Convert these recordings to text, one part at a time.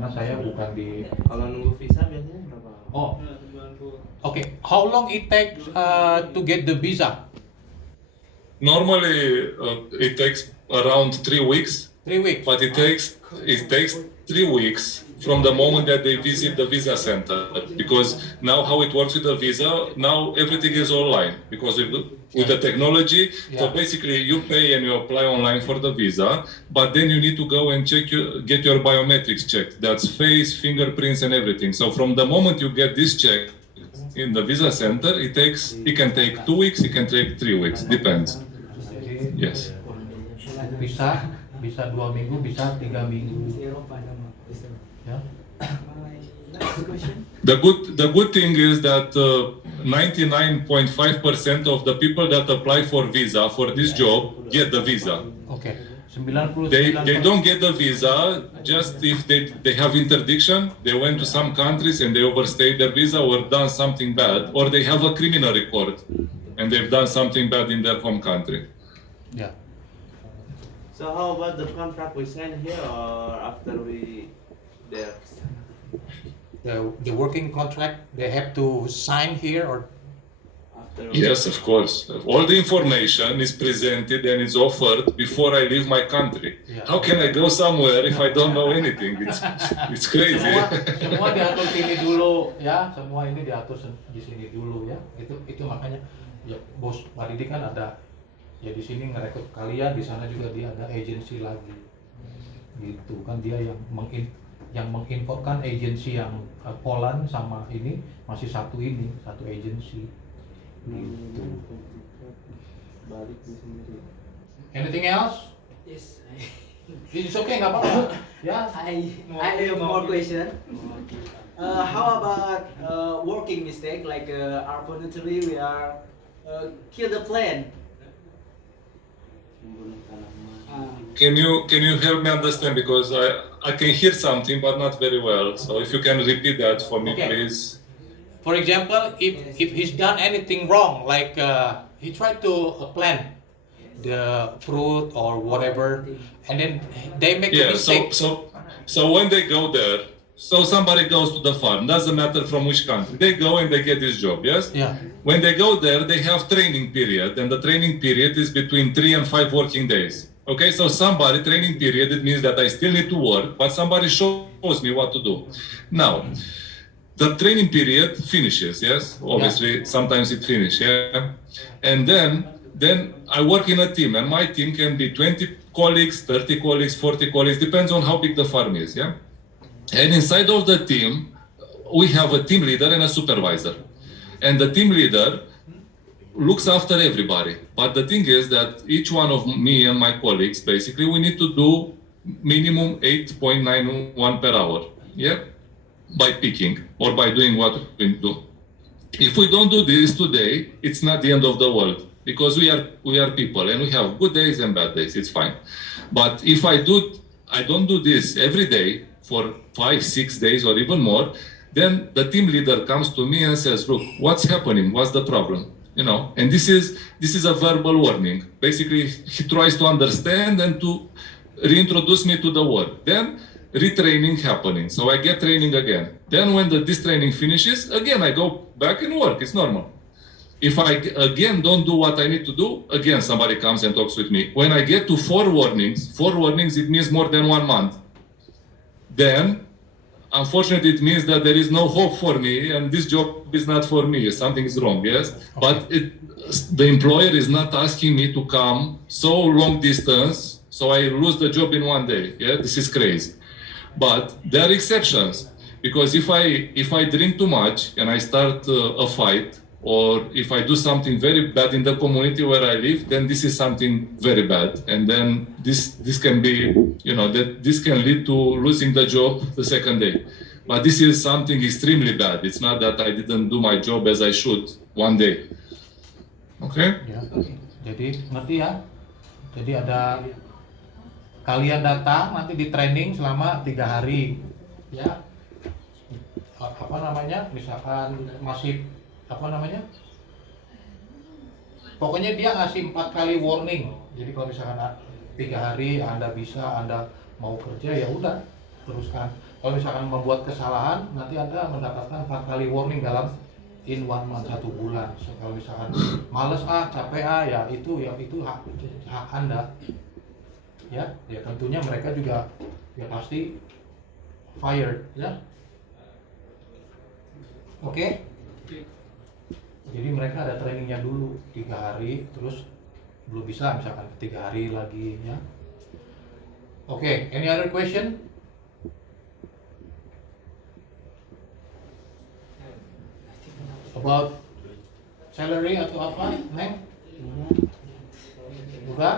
karena saya bukan di. Kalau nunggu visa biasanya berapa? Oh, okay. How long it takes to get the visa? Normally, it takes around 3 weeks, 3 weeks. but it takes 3 weeks from the moment that they visit the visa center, because now how it works with the visa, now everything is online because with the technology. So basically, you pay and you apply online for the visa, but then you need to go and get your biometrics checked. That's face, fingerprints, and everything. So from the moment you get this check in the visa center, it can take 2 weeks, it can take 3 weeks, depends. Yes. Bisa 2 minggu, bisa 3 minggu. Ya. The good thing is that 99.5% of the people that apply for visa for this job get the visa. Okay. 99%. They don't get the visa just if they have interdiction, they went to some countries and they overstayed their visa or done something bad, or they have a criminal record and they've done something bad in their home country. Yeah. So how about the contract we sign here or after we there? The working contract they have to sign here or After Yes, of course. All the information is presented and is offered before I leave my country. Yeah. How can I go somewhere if I don't know anything? It's crazy. semua diatur sini dulu ya, semua ini diatur di sini dulu ya. Itu makanya ya bos Pak Didi kan ada ya di sini ngerekrut kalian, di sana juga dia ada agensi lagi. Gitu kan dia yang menginfokan agensi yang Poland sama ini masih satu agensi. Gitu. balik di sendiri. Anything else? Yes, It's okay, nggak apa-apa. Ya. I have more question. How about working mistake like unfortunately we are kill the plane? Membunuh tanaman. Can you help me understand, because I can hear something but not very well. So if you can repeat that for me, Okay. please. For example, if he's done anything wrong, like he tried to plant the fruit or whatever, and then they make a Yeah. mistake. So when they go there, so somebody goes to the farm. Doesn't matter from which country. They go and they get this job. Yes. Yeah. When they go there, they have training period, and the training period is between 3 and 5 working days. Okay, so somebody training period, it means that I still need to work, but somebody shows me what to do. Now, the training period finishes, yes? Obviously, sometimes it finishes, yeah? And then I work in a team, and my team can be 20 colleagues, 30 colleagues, 40 colleagues, depends on how big the farm is, yeah? And inside of the team, we have a team leader and a supervisor. And the team leader looks after everybody. But the thing is that each one of me and my colleagues, basically, we need to do minimum 8.91 per hour, yeah? By picking or by doing what we do. If we don't do this today, it's not the end of the world, because we are people and we have good days and bad days. It's fine. But if I don't do this every day for 5, 6 days or even more, then the team leader comes to me and says, "Look, what's happening? What's the problem?" You know, and this is a verbal warning. Basically, he tries to understand and to reintroduce me to the work. Then retraining happening, so I get training again. Then when this training finishes, again I go back and work. It's normal. If I again don't do what I need to do, again somebody comes and talks with me. When I get to 4 warnings, it means more than 1 month. Then, unfortunately, it means that there is no hope for me, and this job is not for me. Something is wrong, yes? Okay. But the employer is not asking me to come so long distance, so I lose the job in 1 day. Yeah, this is crazy. But there are exceptions, because if I drink too much and I start a fight, or if I do something very bad in the community where I live, then this is something very bad, and then this can be, you know, that this can lead to losing the job the second day. But this is something extremely bad. It's not that I didn't do my job as I should 1 day. Okay? Ya. Jadi ngerti ya? Jadi ada kalian datang nanti di training selama 3 hari, ya. Apa namanya? Misalkan masih pokoknya dia ngasih 4 kali warning. Jadi kalau misalkan 3 hari Anda bisa, Anda mau kerja, ya udah teruskan. Kalau misalkan membuat kesalahan, nanti Anda mendapatkan 4 kali warning dalam in 1 month, 1 bulan. So, kalau misalkan males capek ya itu hak Anda. Ya tentunya mereka juga ya pasti fired ya. Oke. Jadi mereka ada trainingnya dulu 3 hari, terus belum bisa misalkan 3 hari lagi ya. Oke, any other question? About salary atau apa, Neng? Bukan?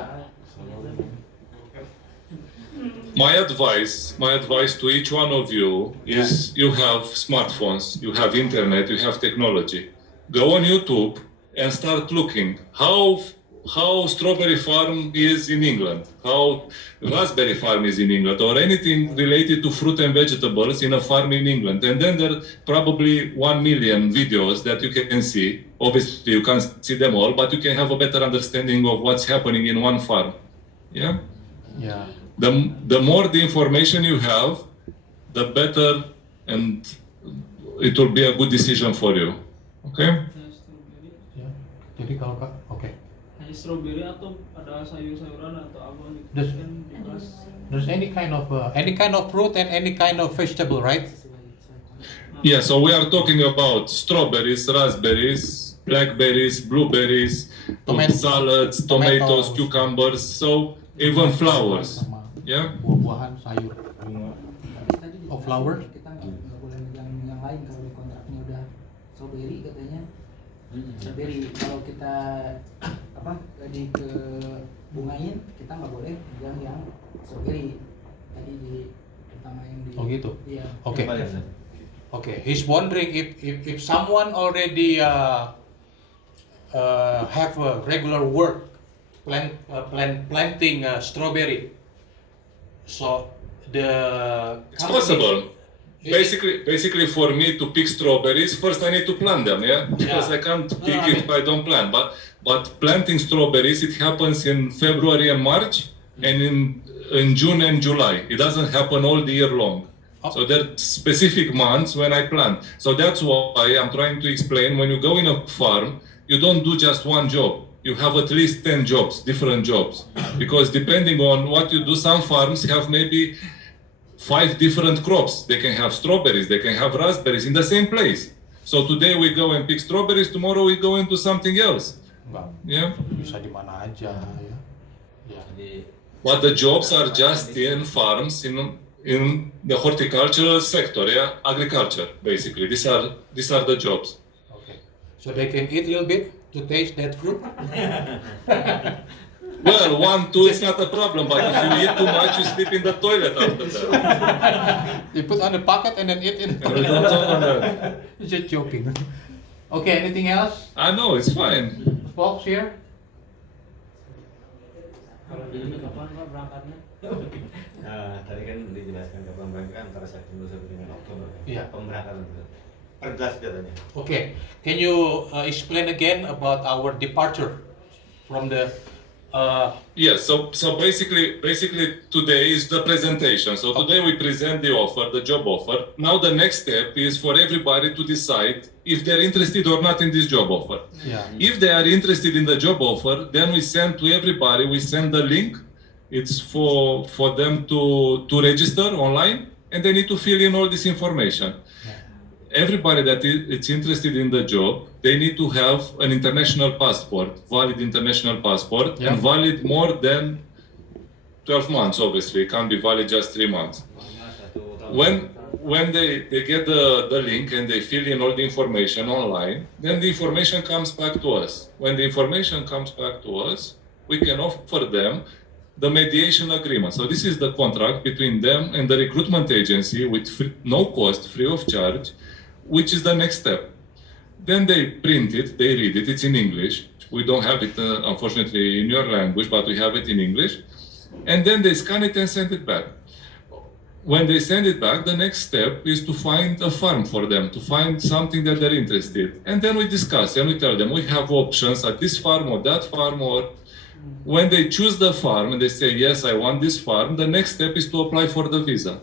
My advice to each one of you is you have smartphones, you have internet, you have technology. Go on YouTube and start looking how strawberry farm is in England, how raspberry farm is in England, or anything related to fruit and vegetables in a farm in England. And then there are probably 1 million videos that you can see. Obviously, you can't see them all, but you can have a better understanding of what's happening in one farm. Yeah? Yeah. The more the information you have, the better, and it will be a good decision for you. Okay? Ya. Jadi kalau oke. Hanya strawberry atau ada sayur-sayuran atau apa gitu There's- kan dibahas. There's any kind of fruit and any kind of vegetable, right? Yeah, so we are talking about strawberries, raspberries, blackberries, blueberries, Tomato- salads, tomatoes, tomatoes. cucumbers, so even flowers. Sama Yeah? buah-buahan, sayur. Tadi Oh, flower? kita nggak boleh megang yang lain kalau di kontraknya udah strawberry katanya. Strawberry kalau kita ke bungain kita nggak boleh megang yang strawberry tadi di pertama yang di. Oh gitu. Iya. Oke. Okay, he's wondering if someone already have a regular work planting strawberry, so the It's possible. Basically, for me to pick strawberries, first I need to plant them, yeah? Because Yeah. I can't pick I it if I don't plant. But planting strawberries, it happens in February and March, and in June and July. It doesn't happen all the year long. So there are specific months when I plant. So that's why I'm trying to explain, when you go in a farm, you don't do just one job. You have at least 10 jobs, different jobs. Because depending on what you do, some farms have maybe 5 different crops. They can have strawberries, they can have raspberries in the same place. So today we go and pick strawberries, tomorrow we go into something else. Enggak, Yeah? bisa di mana aja ya. Ya. But the jobs are just in farms, in the horticultural sector, yeah? Agriculture, basically. These are the jobs. Okay. So they can eat a little bit to taste that fruit. Well, 1, 2 is not a problem, but if you eat too much, you sleep in the toilet after that. You put on the pocket and then eat in. And we don't talk on that. Just joking. Okay, anything else, I know, it's fine. folks here? Kalau ini kapan Pak berangkatnya? Nah, tadi kan dijelaskan kapan berangkat antara September sampai dengan Oktober. Iya. Pemberangkatan itu. Perjelas katanya. Okay, can you explain again about our departure from the? Yes, so basically today is the presentation. So today we present the offer, the job offer. Now the next step is for everybody to decide if they're interested or not in this job offer. Yeah. If they are interested in the job offer, then we send to everybody, we send the link. It's for them to register online, and they need to fill in all this information. Everybody that is interested in the job, they need to have an international passport, valid international passport, Yeah. and valid more than 12 months, obviously. It can't be valid just 3 months. When they get the link and they fill in all the information online, then the information comes back to us. When the information comes back to us, we can offer them the mediation agreement. So this is the contract between them and the recruitment agency with no cost, free of charge, which is the next step. Then they print it, they read it, it's in English. We don't have it, unfortunately, in your language, but we have it in English. And then they scan it and send it back. When they send it back, the next step is to find a farm for them, to find something that they're interested. And then we discuss and we tell them we have options at this farm or that farm, or when they choose the farm and they say, yes, I want this farm, the next step is to apply for the visa.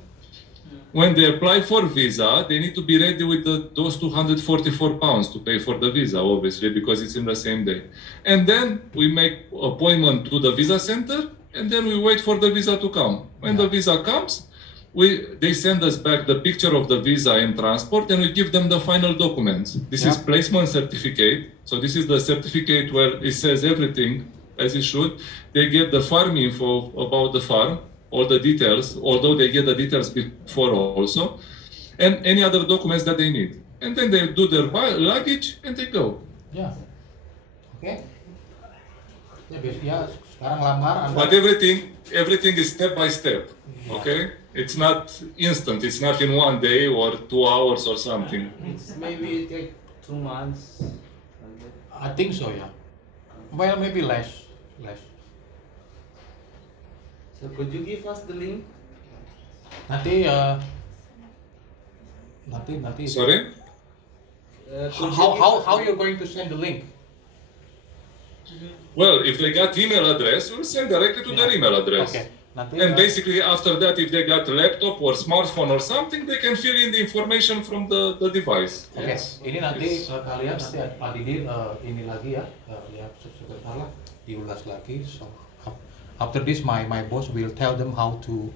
when they apply for visa, they need to be ready with those 244 pounds to pay for the visa, obviously, because it's in the same day. And then we make appointment to the visa center, and then we wait for the visa to come. When the visa comes, they send us back the picture of the visa and transport, and we give them the final documents. This is placement certificate. So this is the certificate where it says everything as it should. They get the farm info about the farm, all the details, although they get the details before also, and any other documents that they need. And then they do their luggage and they go. Ya. Oke. Ya biasanya sekarang lamar Anda. But everything is step by step. Okay? It's not instant. It's not in 1 day or 2 hours or something. It's maybe take 2 months. I think so ya. Well, maybe less. So could you give us the link? Nanti Sorry? Could you how you're going to send the link? Well, if they got email address, we'll send directly to their email address. Okay. Nanti And basically after that, if they got a laptop or smartphone or something, they can fill in the information from the device. Oke, ini nanti kalian nanti Pak Didi ini lagi ya, ya sebentar lah diulas lagi. So after this, my boss will tell them how to.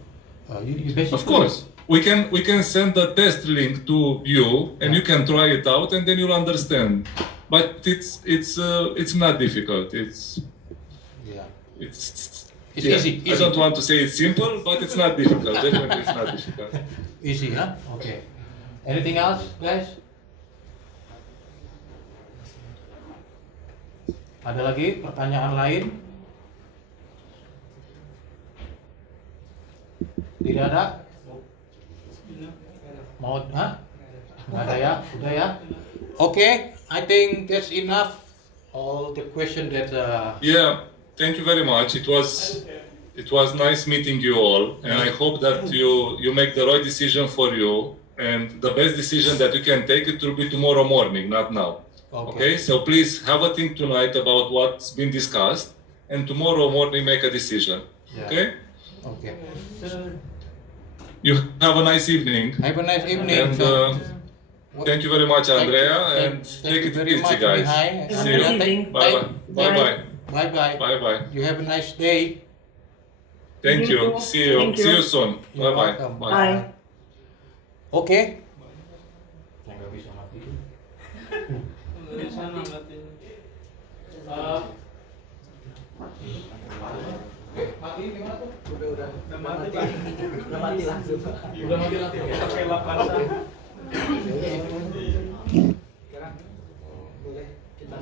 You basically. Of course, we can send the test link to you, and you can try it out, and then you'll understand. But it's not difficult. It's Yeah. It's easy. I don't want to say it's simple, but it's not difficult. Definitely, it's not difficult. Easy, huh? Okay. Anything else, guys? Ada lagi pertanyaan lain? Tidak ada? Mau, hah? Nggak ada ya? Udah ya? Okay, I think that's enough. All the question that. Yeah, thank you very much. It was nice meeting you all, and I hope that you make the right decision for you, and the best decision that you can take it will be tomorrow morning, not now. Okay? So please have a think tonight about what's been discussed, and tomorrow morning make a decision. Yeah. Okay? Okay. You have a nice evening. Have a nice evening. And thank you very much, Andrea, and take it very easy, much, guys. Mihai. See you. Bye bye. Bye bye. Bye bye. You have a nice day. Thank you. See you. Thank you. See you soon. You're Bye welcome. bye. Bye. Oke. Dari sana berarti. Mati gimana tuh? Udah mati. Udah mati langsung. Udah mati langsung. Pakai lapasan. Sekarang boleh kita